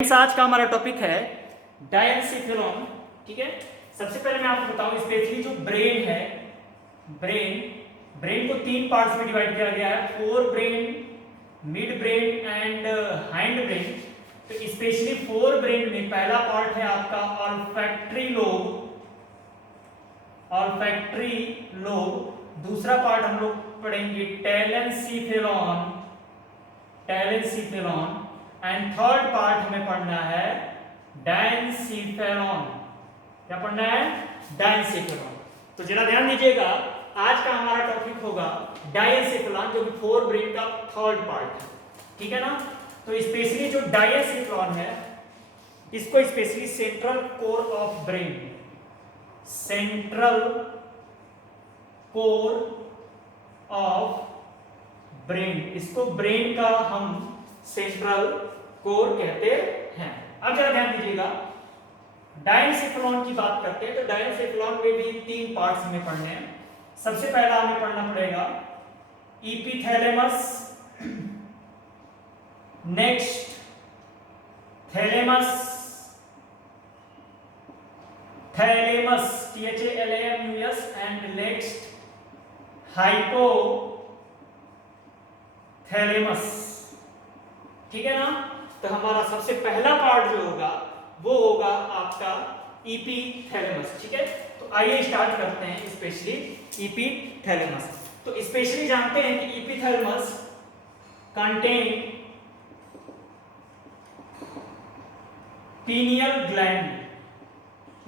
आज का हमारा टॉपिक है डायनसिफेलॉन। ठीक है, सबसे पहले मैं आपको बताऊं स्पेशली जो ब्रेन है, ब्रेन को तीन पार्ट्स में डिवाइड किया गया है, fore brain, mid brain and hind brain. तो स्पेशली फोर ब्रेन में पहला पार्ट है आपका ऑल्फैक्टरी लोब, दूसरा पार्ट हम लोग पढ़ेंगे टेलेंसिफेलॉन एंड थर्ड पार्ट हमें पढ़ना है डायनसिफेलॉन। क्या पढ़ना है? डायनसिफेलॉन। तो जरा ध्यान दीजिएगा, आज का हमारा टॉपिक होगा डायनसिफेलॉन, जो कि फोर ब्रेन का थर्ड पार्ट है। ठीक है ना? तो स्पेशली जो डायनसिफेलॉन है, इसको specially central core of brain, इसको ब्रेन का हम सेंट्रल कोर कहते हैं। अब जरा ध्यान दीजिएगा, डायनसिफेलॉन की बात करते हैं तो डायनसिफेलॉन में भी तीन पार्ट्स हमें पढ़ने हैं। सबसे पहला हमें पढ़ना पड़ेगा epithalamus, next thalamus THALAMUS and next hypothalamus. ठीक है ना? तो हमारा सबसे पहला पार्ट जो होगा वो होगा आपका इपिथैलेमस। ठीक है, तो आइए स्टार्ट करते हैं स्पेशली इपिथैलेमस। तो स्पेशली जानते हैं कि इपिथैलेमस कंटेन पीनियल ग्लैंड।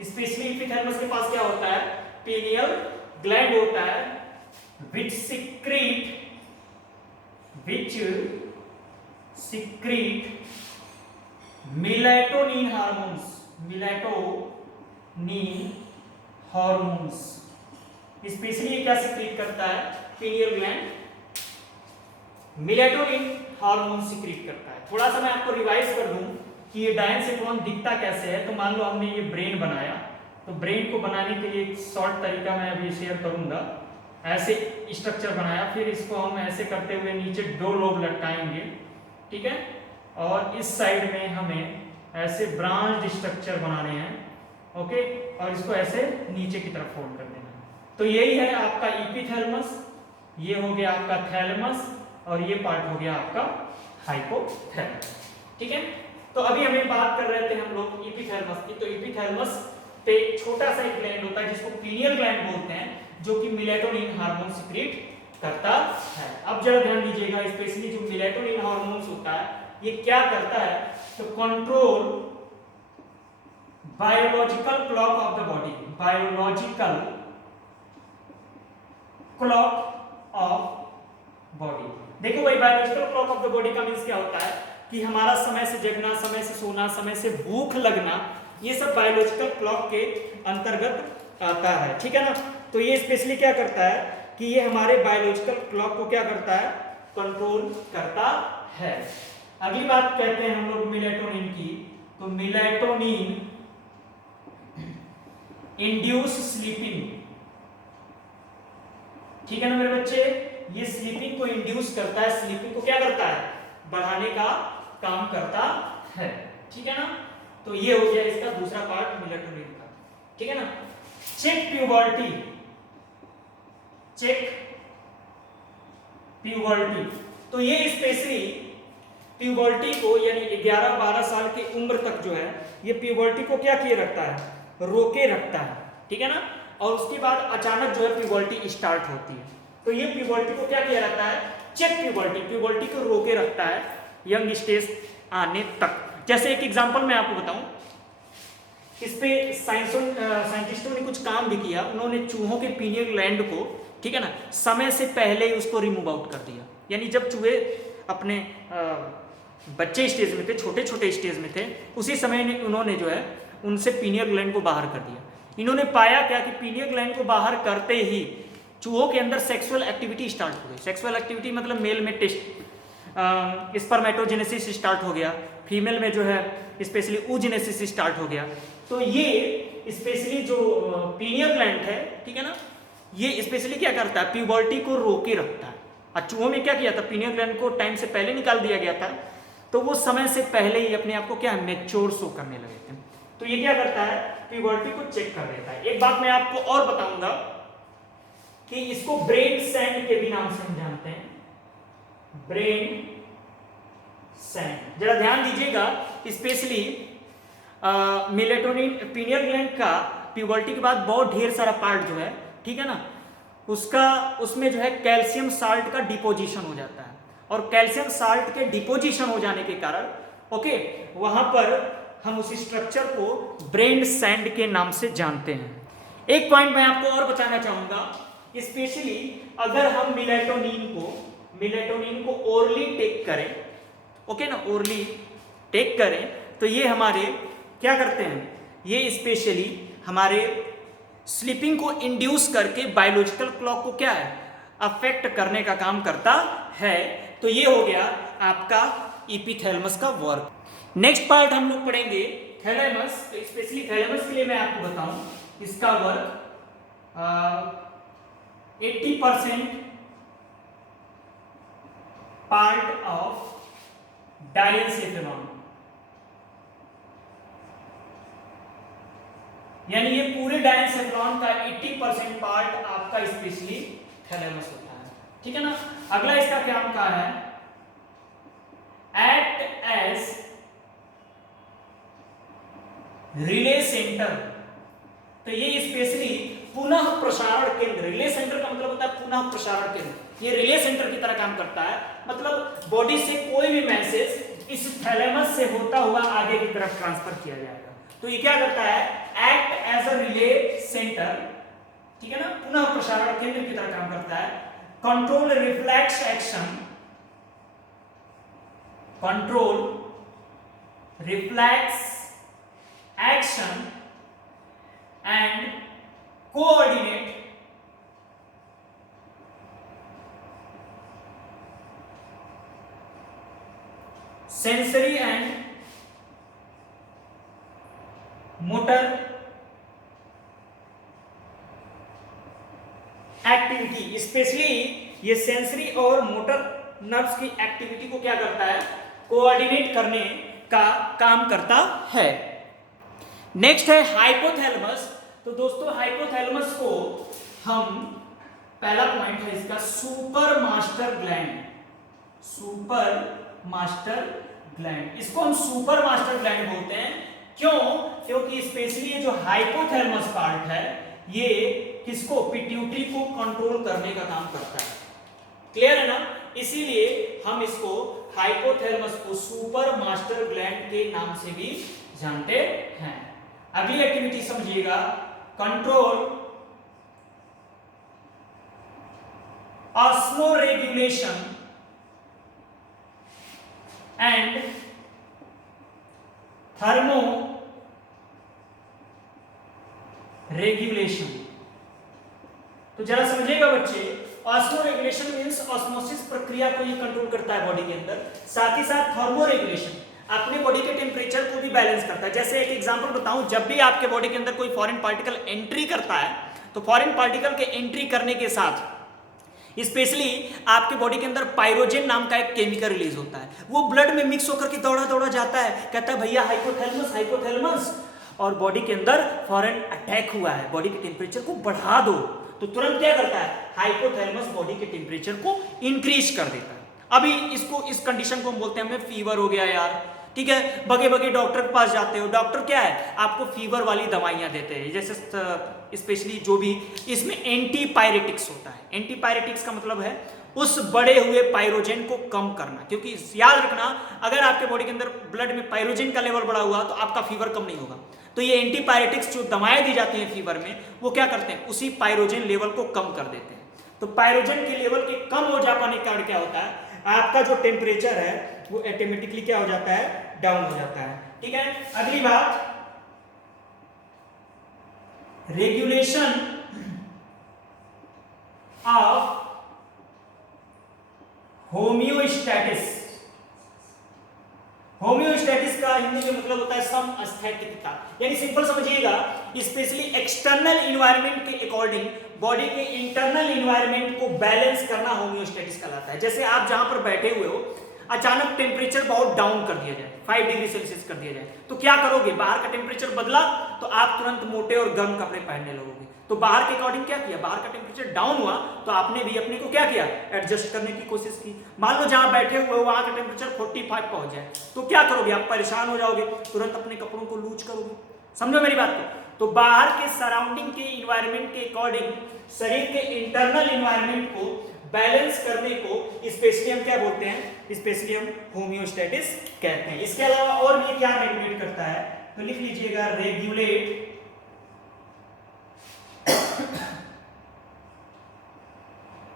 स्पेशली इपिथैलेमस के पास क्या होता है? पीनियल ग्लैंड होता है which secrete melatonin hormones। Specially ये क्या सिक्रीट करता है? Pineal gland melatonin hormone secrete करता है। थोड़ा सा मैं आपको रिवाइज कर दूं कि ये डायनसिफेलॉन दिखता कैसे है। तो मान लो हमने ये ब्रेन बनाया, तो ब्रेन को बनाने के लिए एक शॉर्ट तरीका मैं अभी शेयर करूंगा। ऐसे स्ट्रक्चर बनाया, फिर इसको हम ऐसे करते हुए नीचे दो लोब लटकाएंगे। ठीक है, और इस साइड में हमें ऐसे ब्रांच्ड स्ट्रक्चर बनाने हैं। ओके, और इसको ऐसे नीचे की तरफ फोल्ड कर देना। तो यही है आपका इपिथैलेमस, ये हो गया आपका थैलेमस, और ये पार्ट हो गया आपका हाइपोथैलेमस। ठीक है, तो अभी हमें बात कर रहे थे हम लोग इपिथैलेमस की। तो इपिथैलेमस पे छोटा सा एक ग्लैंड होता है जिसको पीनियल ग्लैंड बोलते हैं, जो कि मेलेटोनिन हार्मोन सिक्रीट करता है। अब जरा ध्यान दीजिएगा, स्पेशली जो मेलेटोनिन हार्मोन होता है ये क्या करता है? तो control biological clock of the body. देखो भाई, biological clock of the body का मींस क्या होता है कि हमारा समय से जगना, समय से सोना, समय से भूख लगना, ये सब बायोलॉजिकल क्लॉक के अंतर्गत आता है। ठीक है ना? तो ये स्पेशली क्या करता है कि ये हमारे बायोलॉजिकल क्लॉक को क्या करता है? कंट्रोल करता है। अगली बात कहते हैं हम लोग मेलेटोनिन की। तो मेलेटोनिन इंड्यूस स्लीपिंग। ठीक है ना मेरे बच्चे? ये स्लीपिंग को इंड्यूस करता है, स्लीपिंग को क्या करता है? बढ़ाने का काम करता है। ठीक है ना? तो ये हो गया इसका दूसरा पार्ट मेलेटोनिन का। ठीक है ना? Check puberty. तो ये स्पेशली प्यूबर्टी को, यानी 11-12 साल की उम्र तक जो है, ये प्यूबर्टी को क्या किए रखता है? रोके रखता है। ठीक है ना? और उसके बाद अचानक जो है प्यूबर्टी स्टार्ट होती है। तो ये प्यूबर्टी को क्या किया रहता है? चेक प्यूबर्टी को रोके रखता है यंग स्टेज आने तक। जैसे एक एग्जांपल मैं आपको बताऊं, इस पे साइंटिस्टों ने कुछ काम भी किया। उन्होंने चूहों के पीनियल ग्लैंड को, ठीक है ना, समय से पहले ही उसको रिमूव आउट कर दिया। यानी जब चूहे अपने बच्चे स्टेज में थे, छोटे छोटे स्टेज में थे, उसी समय उन्होंने जो है उनसे पीनियल ग्लैंड को बाहर कर दिया। इन्होंने पाया क्या कि पीनियल ग्लैंड को बाहर करते ही चूहों के अंदर सेक्सुअल एक्टिविटी स्टार्ट हो गई। सेक्सुअल एक्टिविटी मतलब मेल में स्पर्मेटोजेनेसिस स्टार्ट हो गया, फीमेल में जो है स्पेशली oogenesis स्टार्ट हो गया। तो ये स्पेशली जो पीनियल ग्लैंड है, ठीक है ना, ये स्पेशली क्या करता है? प्यूबर्टी को रोके रखता है। और चूहों में क्या किया था? पीनियल ग्लैंड को टाइम से पहले निकाल दिया गया था, तो वो समय से पहले ही अपने आप को क्या है, मैच्योर शो करने लगे थे। तो ये क्या करता है, प्यूबर्टी को चेक कर देता है। एक बात मैं आपको और बताऊंगा कि इसको ब्रेन सैंड के भी नाम से हम जानते हैं, ब्रेन सैंड। जरा ध्यान दीजिएगा, स्पेशली मेलेटोनिन पीनियल ग्लैंड का प्यूबर्टी के बाद बहुत ढेर सारा पार्ट जो है, ठीक है ना, उसमें जो है कैल्शियम साल्ट का डिपोजिशन हो जाता है, और कैल्शियम साल्ट के डिपोजिशन हो जाने के कारण ओके वहां पर हम उस स्ट्रक्चर को ब्रेन सैंड के नाम से जानते हैं। एक पॉइंट मैं आपको और बताना चाहूंगा, स्पेशली अगर हम मिलेटोनिन को ओरली टेक करें, ओके ना, ओरली टेक करें, तो ये हमारे क्या करते हैं, ये स्पेशली हमारे स्लीपिंग को इंड्यूस करके बायोलॉजिकल क्लॉक को क्या है, अफेक्ट करने का काम करता है। तो ये हो गया आपका एपिथैलेमस का वर्क। नेक्स्ट पार्ट हम लोग पढ़ेंगे थैलेमस। स्पेशली थैलेमस के लिए मैं आपको बताऊं, इसका वर्क 80% पार्ट ऑफ डायनसेफेलॉन, यानी ये पूरे डायनसेफेलॉन का 80% पार्ट आपका स्पेशली थैलेमस होता है, ठीक है ना। अगला इसका काम क्या है, एक्ट एज रिले सेंटर। तो ये स्पेशली पुनः प्रसारण केंद्र, रिले सेंटर का मतलब होता है पुनः प्रसारण केंद्र, ये रिले सेंटर की तरह काम करता है। मतलब बॉडी से कोई भी मैसेज इस थैलेमस से होता हुआ आगे की तरफ ट्रांसफर किया जाएगा। तो ये क्या करता है, act as a relay centre, ठीक है ना, पुनः प्रसारण केंद्र की तरह काम करता है। Control reflex action, control reflex action and coordinate sensory and motor activity. Specially ये सेंसरी और मोटर नर्व्स की एक्टिविटी को क्या करता है, कोऑर्डिनेट करने का काम करता है। नेक्स्ट है हाइपोथैलेमस। तो दोस्तों हाइपोथैलेमस को हम, पहला पॉइंट है इसका super master gland, super master gland, इसको हम सुपर मास्टर ग्लैंड बोलते हैं। क्यों, क्योंकि स्पेशली ये जो हाइपोथैलेमस पार्ट है ये किसको, पिट्यूटरी को कंट्रोल करने का काम करता है। क्लियर है ना, इसीलिए हम इसको हाइपोथैलेमस को सुपर मास्टर ग्लैंड के नाम से भी जानते हैं। अगली एक्टिविटी समझिएगा, control osmoregulation and thermo regulation. तो जरा समझिएगा बच्चे, ऑस्मो रेगुलेशन मींस ऑस्मोसिस प्रक्रिया को ये कंट्रोल करता है बॉडी के अंदर, साथ ही साथ थर्मो रेगुलेशन अपने बॉडी के टेम्परेचर को भी बैलेंस करता है। जैसे एक एग्जांपल बताऊं, जब भी आपके बॉडी के अंदर कोई फॉरेन पार्टिकल एंट्री करता है तो फॉरेन पार्टिकल के एंट्री करने के साथ स्पेशली आपके बॉडी के अंदर पायरोजेन नाम का एक केमिकल रिलीज होता है, वो ब्लड में मिक्स होकर के दौड़ा दौड़ा जाता है, कहता है भैया हाइपोथैलेमस हाइपोथैलेमस, और बॉडी के अंदर फॉरेन अटैक हुआ है, बॉडी के टेम्परेचर को बढ़ा दो, तो तुरंत क्या करता है, हाइपोथैलेमस बॉडी के टेम्परेचर को इंक्रीज कर देता है। अभी इसको, इस कंडीशन को हम बोलते हैं, हमें फीवर हो गया यार, ठीक है, बगे बगे डॉक्टर के पास जाते हो, डॉक्टर क्या है, आपको फीवर वाली दवाइयां देते हैं, जैसे स्पेशली जो भी इसमें एंटीपायरेटिक्स होता है। एंटीपायरेटिक्स का मतलब है उस बढ़े हुए पायरोजेन को कम करना, क्योंकि याद रखना अगर आपके बॉडी के अंदर ब्लड में पायरोजेन का लेवल बढ़ा हुआ तो आपका फीवर कम नहीं होगा। तो ये एंटीपायरेटिक्स जो दवाएं दी जाती हैं फीवर में, वो क्या करते हैं, उसी पायरोजेन लेवल को कम कर देते हैं। तो पायरोजेन के लेवल के कम हो जाने के कारण क्या होता है, आपका जो टेम्परेचर है वो ऑटोमेटिकली क्या हो जाता है, डाउन हो जाता है। ठीक है, अगली बात, रेगुलेशन ऑफ होम्योस्टैटिस। होम्योस्टैटिस का हिंदी में मतलब होता है समस्थैतिकता, यानी सिंपल समझिएगा, स्पेशली एक्सटर्नल इन्वायरमेंट के अकॉर्डिंग बॉडी के इंटरनल इन्वायरमेंट को बैलेंस करना होम्योस्टैटिस कहलाता है। जैसे आप जहां पर बैठे हुए हो, अचानक टेम्परेचर बहुत डाउन कर दिया जाए, 5 डिग्री सेल्सियस कर दिया जाए, तो क्या करोगे? बाहर का टेम्परेचर बदला तो आप तुरंत मोटे और गर्म कपड़े पहनने लगोगे। तो बाहर के अकॉर्डिंग क्या किया, बाहर का टेम्परेचर डाउन हुआ तो आपने भी अपने को क्या किया, एडजस्ट करने की कोशिश की। मान लो जहां बैठे हुए हो वहां का टेम्परेचर 45 पहुंच जाए तो क्या करोगे? आप परेशान हो जाओगे, तुरंत अपने कपड़ों को लूज करोगे। समझो मेरी बात को। तो बाहर के सराउंडिंग के इन्वायरमेंट के अकॉर्डिंग शरीर के इंटरनल इन्वायरमेंट को बैलेंस करने को स्पेशली हम क्या बोलते हैं? स्पेशली हम होम्योस्टेटिस कहते हैं। इसके अलावा और भी क्या रेगुलेट करता है, तो लिख लीजिएगा regulate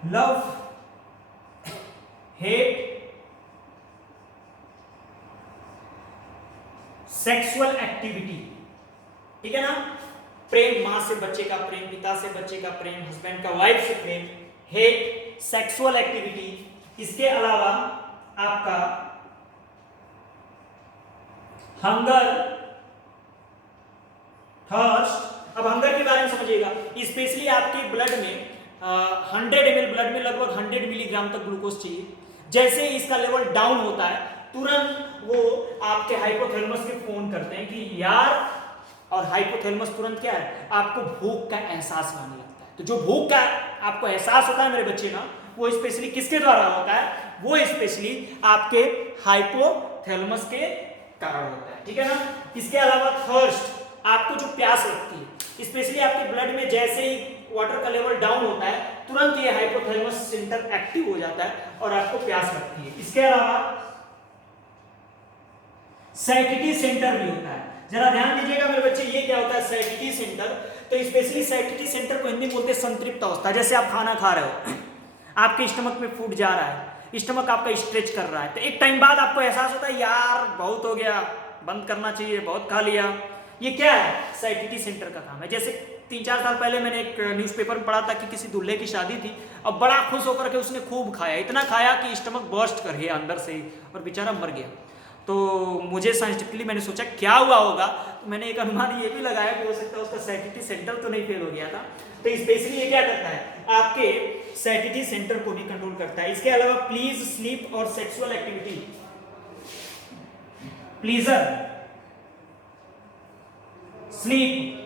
love, hate, sexual activity. ठीक है ना? प्रेम, मां से बच्चे का प्रेम, पिता से बच्चे का प्रेम, हस्बैंड का वाइफ से प्रेम, हेट, सेक्सुअल एक्टिविटी। इसके अलावा आपका हंगर, थर्स्ट। अब हंगर के बारे में समझिएगा, स्पेशली आपके ब्लड में 100 ml ब्लड में लगभग 100 मिलीग्राम तक ग्लूकोज चाहिए। जैसे ही इसका लेवल डाउन होता है तुरंत वो आपके हाइपोथैलेमस के फोन करते हैं कि यार, और हाइपोथैलेमस तुरंत क्या है, आपको भूख का एहसास लाने लगता है। तो जो भूख का आपको एहसास होता है मेरे बच्चे ना, वो स्पेशली किसके द्वारा होता है? वो स्पेशली आपके हाइपोथैलेमस के कारण होता है। ठीक है ना? इसके अलावा थर्स्ट, आपको जो प्यास लगती है, स्पेशली आपके ब्लड में जैसे ही वाटर का लेवल डाउन होता है तुरंत ये हाइपोथैलेमस सेंटर एक्टिव हो जाता है और आपको प्यास लगती है। इसके अलावा सैटिटी सेंटर भी होता है। जरा ध्यान दीजिएगा मेरे बच्चे, ये क्या होता है सैटिटी सेंटर? तो स्पेशली सैटिटी सेंटर को हिंदी में बोलते हैं संतृप्त अवस्था। जैसे आप खाना खा रहे हो, आपके स्टमक में फूड जा रहा है, स्टमक आपका स्ट्रेच कर रहा है, तो एक टाइम बाद आपको एहसास होता है यार बहुत हो गया, बंद करना चाहिए, बहुत खा लिया। ये क्या है? सैटिटी सेंटर का काम है। जैसे 3-4 साल पहले मैंने एक न्यूज़पेपर में पढ़ा था कि किसी दूल्हे की शादी थी, अब बड़ा खुश होकर के उसने खूब खाया, इतना खाया कि स्टमक बर्स्ट कर गया अंदर से ही और बेचारा मर गया। तो मुझे साइंटिफिकली मैंने सोचा क्या हुआ होगा, तो मैंने एक अनुमान ये भी लगाया कि हो सकता है उसका सैटिटी सेंटर तो नहीं फेल हो गया था। तो स्पेशली ये क्या करता है? आपके सैटिटी सेंटर को भी कंट्रोल करता है। इसके अलावा प्लीज, स्लीप और सेक्सुअल एक्टिविटी। प्लीजर, स्लीप,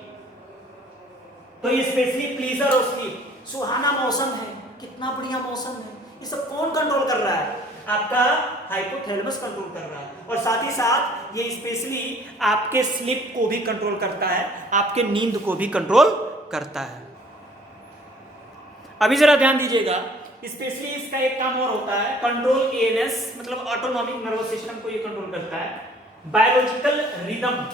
तो ये स्पेशली प्लीजर और स्लीप, सुहाना मौसम है, कितना बढ़िया मौसम है, ये सब कौन कंट्रोल कर रहा है? आपका हाइपोथैलेमस कंट्रोल कर रहा है। और साथ ही साथ ये स्पेशली आपके स्लीप को भी कंट्रोल करता है, आपके नींद को भी कंट्रोल करता है। अभी जरा ध्यान दीजिएगा, स्पेशली इसका एक काम और होता है, कंट्रोल एएनएस, मतलब ऑटोनॉमिक नर्वस सिस्टम को ये कंट्रोल करता है। बायोलॉजिकल रिदम,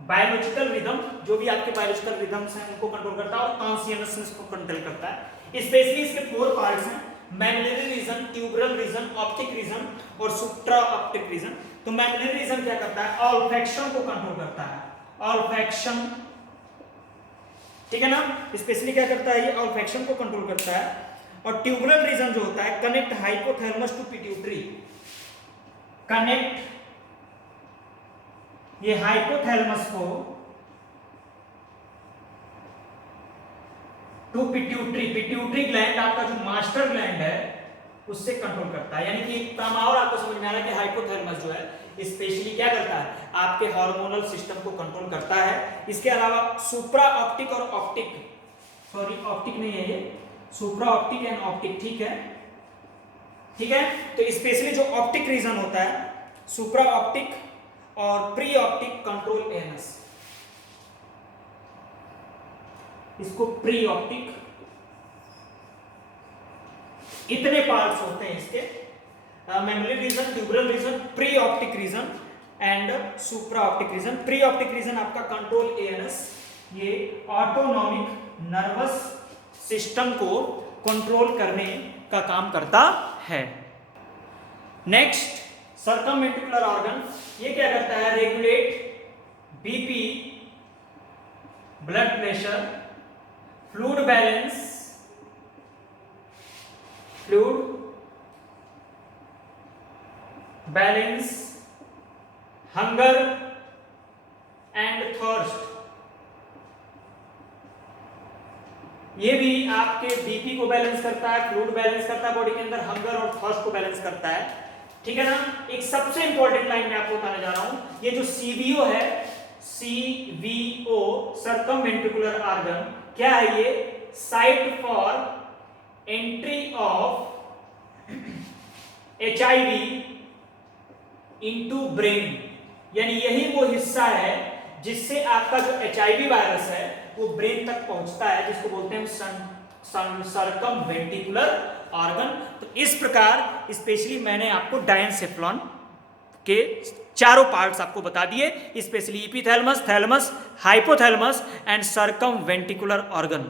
बायोलॉजिकल रिदम, जो भी आपके बायोलॉजिकल रिदम्स हैं उनको कंट्रोल करता है और कॉन्शियसनेस को कंट्रोल करता है। स्पेशली इसके 4 पार्ट्स हैं, mammary region, tuberal region, optic region और सुप्रा ऑप्टिक रीजन। तो मैमोरी रीजन क्या करता है? ऑल्फैक्शन को कंट्रोल करता है, ऑल्फैक्शन। ठीक है ना? स्पेशली क्या करता है? ये ऑल्फैक्शन को कंट्रोल करता है। और ट्यूबरल रीजन जो होता है, connect hypothalamus to pituitary, connect ये हाइपोथैलेमस को टू पिट्यूटरी, पिट्यूटरी ग्लैंड आपका जो मास्टर ग्लैंड है उससे कंट्रोल करता है। यानी कि एक काम और आपको समझ में आ रहा है कि हाइपोथैलेमस जो है स्पेशली क्या करता है? आपके हार्मोनल सिस्टम को कंट्रोल करता है। इसके अलावा सुप्रा ऑप्टिक और ऑप्टिक, सॉरी ऑप्टिक नहीं है ये, सुप्रा ऑप्टिक एंड ऑप्टिक, ठीक है, ठीक है। तो स्पेशली जो ऑप्टिक रीजन होता है, सुप्रा ऑप्टिक और प्री ऑप्टिक कंट्रोल एएनएस, इसको प्री ऑप्टिक, इतने पार्ट्स होते हैं इसके, memory region, tuberal region, pre optic region and supra optic region. Pre optic region आपका कंट्रोल एएनएस, ये ऑटोनॉमिक नर्वस सिस्टम को कंट्रोल करने का काम करता है। नेक्स्ट सर्कमवेंट्रिकुलर ऑर्गन, ये क्या करता है? Regulate BP, blood pressure, fluid balance, fluid balance, hunger and thirst. ये भी आपके बीपी को बैलेंस करता है, फ्लूइड बैलेंस करता है बॉडी के अंदर, हंगर और थर्स्ट को बैलेंस करता है, ठीक है ना। एक सबसे इंपॉर्टेंट लाइन मैं आपको बताने जा रहा हूं, ये जो सीवीओ है, सीवीओ सर्कमवेंट्रिकुलर ऑर्गन, क्या है ये? Site for entry of HIV into brain, यानी यही वो हिस्सा है जिससे आपका जो एचआईवी वायरस है वो ब्रेन तक पहुंचता है, जिसको बोलते हैं सर्कमवेंट्रिकुलर ऑर्गन। तो इस प्रकार स्पेशली मैंने आपको डायनसेफ्लॉन के चारों पार्ट्स आपको बता दिए, specially epithalamus, thalamus, hypothalamus and circumventricular organ.